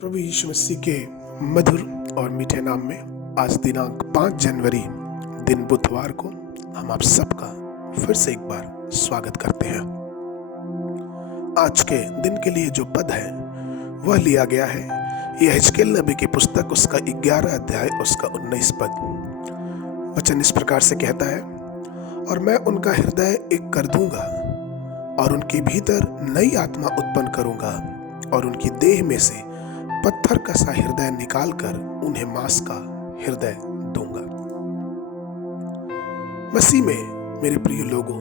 प्रभु यीशु मसीह के मधुर और मीठे नाम में आज दिनांक 5 जनवरी दिन बुधवार को हम आप सबका फिर से एक बार स्वागत करते हैं। आज के दिन के लिए जो पद है वह लिया गया है यहेजकेल नबी की पुस्तक उसका 11 अध्याय उसका 19 पद। वचन इस प्रकार से कहता है, और मैं उनका हृदय एक कर दूंगा और उनके भीतर नई आत्मा उत्पन्न करूंगा और उनकी देह में से पत्थर का सा हृदय निकालकर उन्हें मांस का हृदय दूंगा। मसीह में मेरे प्रिय लोगों,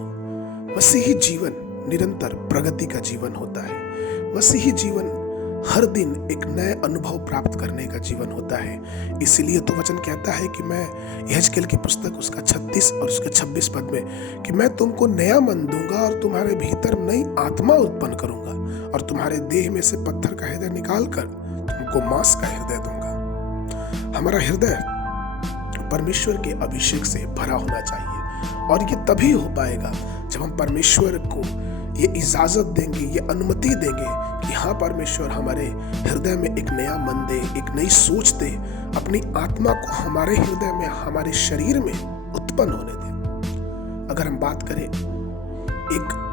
मसीही जीवन निरंतर प्रगति का जीवन होता है। मसीही जीवन हर दिन एक नए अनुभव प्राप्त करने का जीवन होता है। इसीलिए तो वचन कहता है कि मैं यहेजकेल की पुस्तक उसका 36 और उसके 26 पद में कि मैं तुमको नया मन दूंगा और तुम्हारे भीतर नई आत्मा उत्पन्न करूंगा और तुम्हारे देह में से पत्थर का हृदय निकालकर तुमको मांस का हृदय दूंगा। हमारा हृदय परमेश्वर के अभिषेक से भरा होना चाहिए और ये तभी हो पाएगा जब हम परमेश्वर को ये इजाजत देंगे, ये अनुमति देंगे कि हाँ, परमेश्वर हमारे हृदय में एक नया मन दे, एक नई सोच दे, अपनी आत्मा को हमारे हृदय में, हमारे शरीर में उत्पन्न होने दे। अगर हम बात करें, एक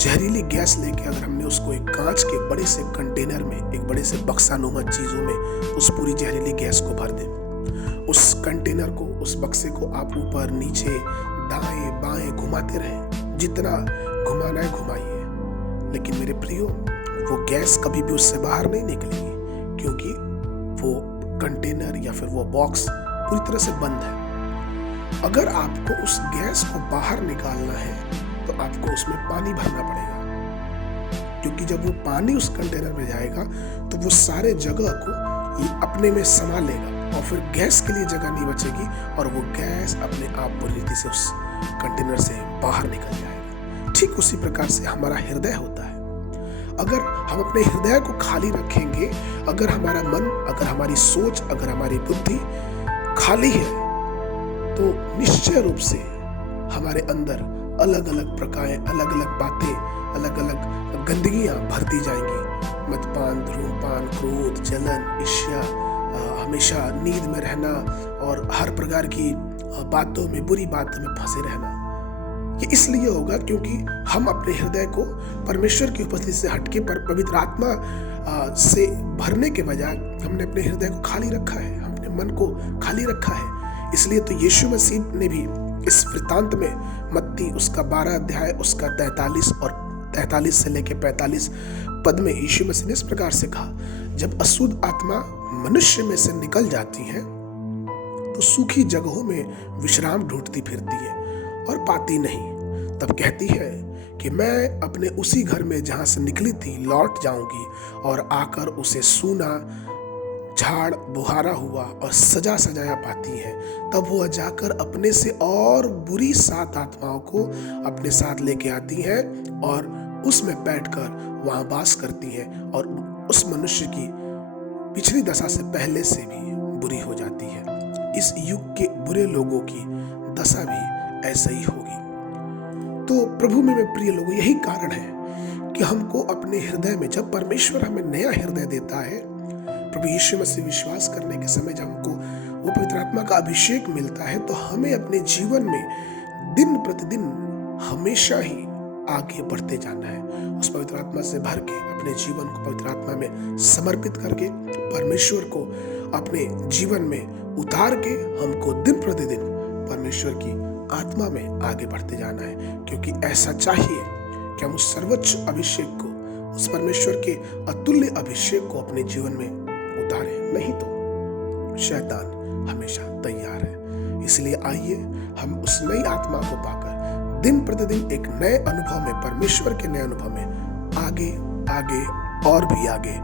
जहरीली गैस लेके अगर हमने उसको एक कांच के बड़े से कंटेनर में, एक बड़े से बक्सानुमा चीजों में उस पूरी जहरीली गैस को भर दें, उस कंटेनर को, उस बक्से को आप ऊपर नीचे दाएं बाएं घुमाते रहें, जितना घुमाना है घुमाइए, लेकिन मेरे प्रियो वो गैस कभी भी उससे बाहर नहीं निकलेगी, क्योंकि वो कंटेनर या फिर वो बॉक्स पूरी तरह से बंद है। अगर आपको उस गैस को बाहर निकालना है तो आपको उसमें पानी भरना पड़ेगा, क्योंकि जब वो पानी उस कंटेनर में जाएगा तो वो सारे जगह को अपने में समा लेगा और फिर गैस के लिए जगह नहीं बचेगी और वो गैस अपने आप पूरी रीति से उस कंटेनर से बाहर निकल जाएगा। ठीक उसी प्रकार से हमारा हृदय होता है। अगर हम अपने हृदय को खाली रखेंगे, अगर हमारा मन, अगर हमारी सोच, अगर हमारी बुद्धि खाली है, तो निश्चय रूप से हमारे अंदर अलग अलग प्रकार, अलग अलग बातें, अलग अलग गंदगियां भरती जाएंगी। मदपान, धूम्रपान, क्रोध, जलन, ईर्ष्या, हमेशा नींद में रहना और हर प्रकार की बातों में, बुरी बातों में फंसे रहना। ये इसलिए होगा क्योंकि हम अपने हृदय को परमेश्वर की उपस्थिति से हटके पर पवित्र आत्मा से भरने के बजाय हमने अपने हृदय को खाली रखा है, हमने मन को खाली रखा है। इसलिए तो यीशु मसीह ने भी इस वृत्तांत में मत्ती उसका 12 अध्याय उसका 43 से लेके 45 पद में यीशु मसीह ने इस प्रकार से कहा, जब अशुद्ध आत्मा मनुष्य में से निकल जाती है तो सूखी जगहों में विश्राम ढूंढती फिरती है और पाती नहीं। तब कहती है कि मैं अपने उसी घर में जहां से निकली थी लौट जाऊंगी और आकर उसे सूना, झाड़ बुहारा हुआ और सजा सजाया पाती है। तब वह जाकर अपने से और बुरी 7 आत्माओं को अपने साथ लेके आती है और उसमें बैठकर वहां वास करती है और उस मनुष्य की पिछली दशा से पहले से भी बुरी हो जाती है। इस युग के बुरे लोगों की दशा भी ऐसा ही होगी। तो प्रभु में मेरे प्रिय लोगों, यही कारण है कि हमको अपने हृदय में, जब परमेश्वर हमें नया हृदय देता है, प्रभु यीशु मसीह विश्वास करने के समय जब हमको वो पवित्र आत्मा का अभिषेक मिलता है, तो हमें अपने जीवन में दिन प्रतिदिन हमेशा ही आगे बढ़ते जाना है। उस पवित्र आत्मा से भर के अपने जीवन को पवित्र आत्मा में समर्पित करके परमेश्वर को अपने जीवन में उतार के हमको दिन प्रतिदिन परमेश्वर की आत्मा में आगे बढ़ते जाना है, क्योंकि ऐसा चाहिए कि हम उस सर्वोच्च अभिषेक को, उस परमेश्वर के अतुल्य अभिषेक को अपने जीवन में उतारें, नहीं तो शैतान हमेशा तैयार है। इसलिए आइए हम उस नई आत्मा को पाकर दिन प्रतिदिन एक नए अनुभव में, परमेश्वर के नए अनुभव में आगे आगे और भी आगे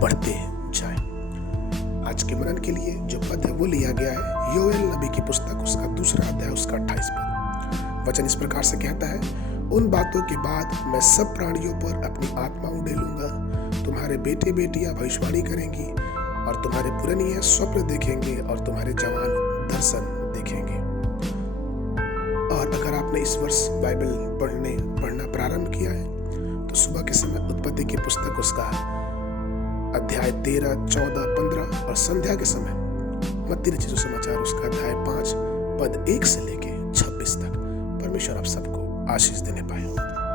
बढ़ते जाएं। आज के मनन के लिए जो पद है वो लिया गया है योएल नबी की पुस्तक उसका 2 अध्याय उसका 28 पद। वचन इस प्रकार से कहता है, उन बातों के बाद मैं सब प्राणियों पर अपनी आत्मा उड़ेलूंगा, तुम्हारे बेटे बेटियां भविष्यवाणी करेंगी और तुम्हारे पुरनिये स्वप्न देखेंगे और तुम्हारे जवान दर्शन देखेंगे। और अगर आपने इस वर्ष बाइबल पढ़ना प्रारंभ किया है तो सुबह के समय उत्पत्ति की पुस्तक उसका अध्याय 13, 14, 15 और संध्या के समय मत्ती रचित सुसमाचार उसका अध्याय 5 पद 1 से लेके 26 तक। परमेश्वर आप सबको आशीष देने पाए।